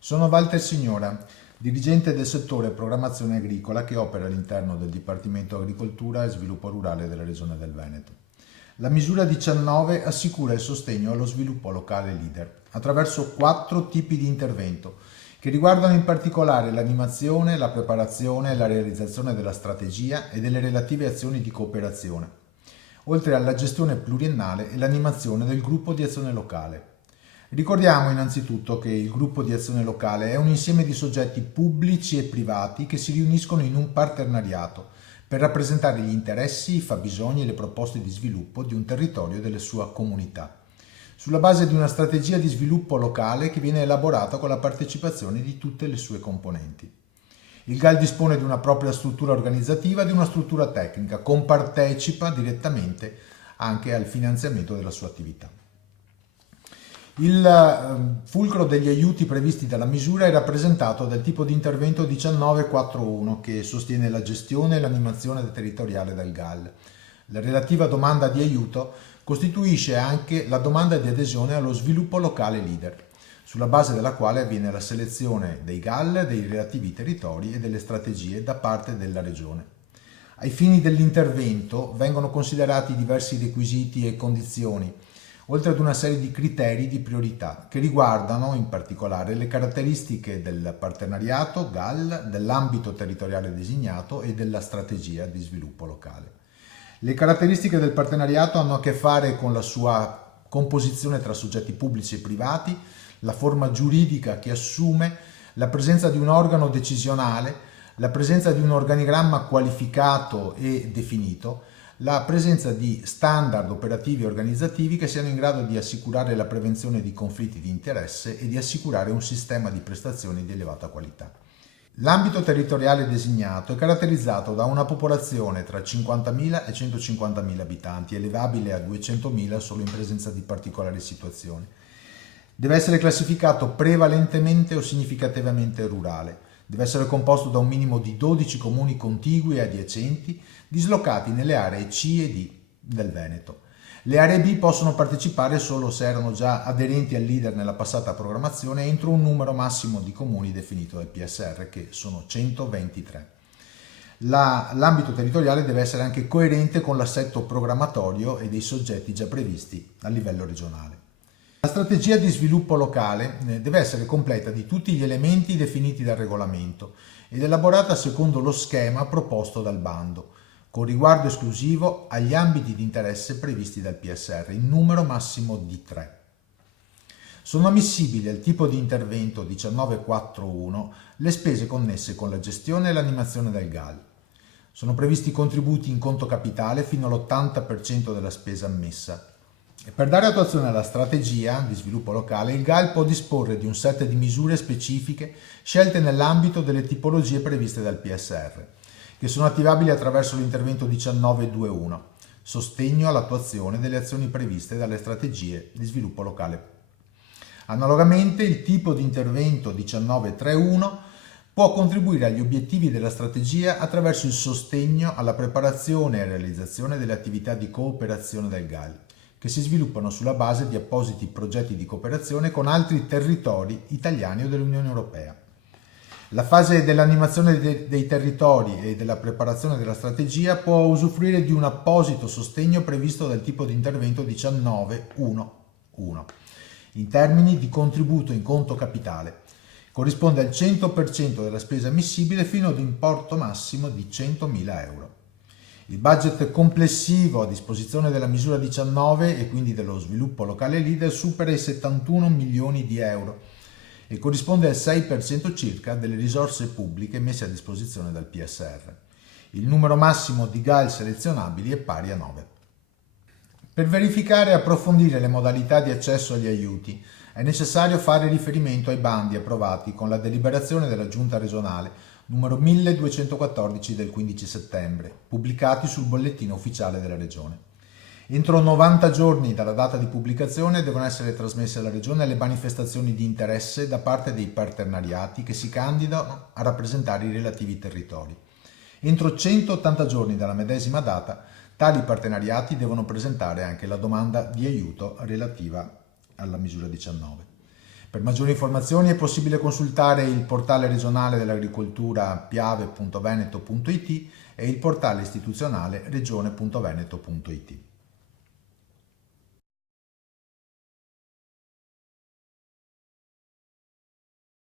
Sono Walter Signora, dirigente del settore programmazione agricola che opera all'interno del Dipartimento Agricoltura e Sviluppo Rurale della Regione del Veneto. La misura 19 assicura il sostegno allo sviluppo locale leader attraverso 4 tipi di intervento che riguardano in particolare l'animazione, la preparazione e la realizzazione della strategia e delle relative azioni di cooperazione, oltre alla gestione pluriennale e l'animazione del gruppo di azione locale. Ricordiamo innanzitutto che il gruppo di azione locale è un insieme di soggetti pubblici e privati che si riuniscono in un partenariato per rappresentare gli interessi, i fabbisogni e le proposte di sviluppo di un territorio e della sua comunità, sulla base di una strategia di sviluppo locale che viene elaborata con la partecipazione di tutte le sue componenti. Il GAL dispone di una propria struttura organizzativa e di una struttura tecnica, compartecipa direttamente anche al finanziamento della sua attività. Il fulcro degli aiuti previsti dalla misura è rappresentato dal tipo di intervento 1941 che sostiene la gestione e l'animazione territoriale del GAL. La relativa domanda di aiuto costituisce anche la domanda di adesione allo sviluppo locale leader, sulla base della quale avviene la selezione dei GAL, dei relativi territori e delle strategie da parte della Regione. Ai fini dell'intervento vengono considerati diversi requisiti e condizioni, oltre ad una serie di criteri di priorità che riguardano in particolare le caratteristiche del partenariato GAL, dell'ambito territoriale designato e della strategia di sviluppo locale. Le caratteristiche del partenariato hanno a che fare con la sua composizione tra soggetti pubblici e privati, la forma giuridica che assume, la presenza di un organo decisionale, la presenza di un organigramma qualificato e definito, la presenza di standard operativi e organizzativi che siano in grado di assicurare la prevenzione di conflitti di interesse e di assicurare un sistema di prestazioni di elevata qualità. L'ambito territoriale designato è caratterizzato da una popolazione tra 50.000 e 150.000 abitanti, elevabile a 200.000 solo in presenza di particolari situazioni. Deve essere classificato prevalentemente o significativamente rurale. Deve essere composto da un minimo di 12 comuni contigui e adiacenti, dislocati nelle aree C e D del Veneto. Le aree B possono partecipare solo se erano già aderenti al leader nella passata programmazione entro un numero massimo di comuni definito dal PSR, che sono 123. L'ambito territoriale deve essere anche coerente con l'assetto programmatorio e dei soggetti già previsti a livello regionale. La strategia di sviluppo locale deve essere completa di tutti gli elementi definiti dal regolamento ed elaborata secondo lo schema proposto dal bando, con riguardo esclusivo agli ambiti di interesse previsti dal PSR, in numero massimo di 3. Sono ammissibili al tipo di intervento 1941 le spese connesse con la gestione e l'animazione del GAL. Sono previsti contributi in conto capitale fino all'80% della spesa ammessa. E per dare attuazione alla strategia di sviluppo locale, il GAL può disporre di un set di misure specifiche scelte nell'ambito delle tipologie previste dal PSR, che sono attivabili attraverso l'intervento 1921, sostegno all'attuazione delle azioni previste dalle strategie di sviluppo locale. Analogamente, il tipo di intervento 1931 può contribuire agli obiettivi della strategia attraverso il sostegno alla preparazione e realizzazione delle attività di cooperazione del GAL, che si sviluppano sulla base di appositi progetti di cooperazione con altri territori italiani o dell'Unione Europea. La fase dell'animazione dei territori e della preparazione della strategia può usufruire di un apposito sostegno previsto dal tipo di intervento 19.1.1 in termini di contributo in conto capitale. Corrisponde al 100% della spesa ammissibile fino ad un importo massimo di 100.000 euro. Il budget complessivo a disposizione della misura 19 e quindi dello sviluppo locale leader supera i 71 milioni di euro e corrisponde al 6% circa delle risorse pubbliche messe a disposizione dal PSR. Il numero massimo di GAL selezionabili è pari a 9. Per verificare e approfondire le modalità di accesso agli aiuti è necessario fare riferimento ai bandi approvati con la deliberazione della Giunta regionale numero 1214 del 15 settembre, pubblicati sul bollettino ufficiale della Regione. Entro 90 giorni dalla data di pubblicazione devono essere trasmesse alla Regione le manifestazioni di interesse da parte dei partenariati che si candidano a rappresentare i relativi territori. Entro 180 giorni dalla medesima data, tali partenariati devono presentare anche la domanda di aiuto relativa alla misura 19. Per maggiori informazioni è possibile consultare il portale regionale dell'agricoltura piave.veneto.it e il portale istituzionale regione.veneto.it.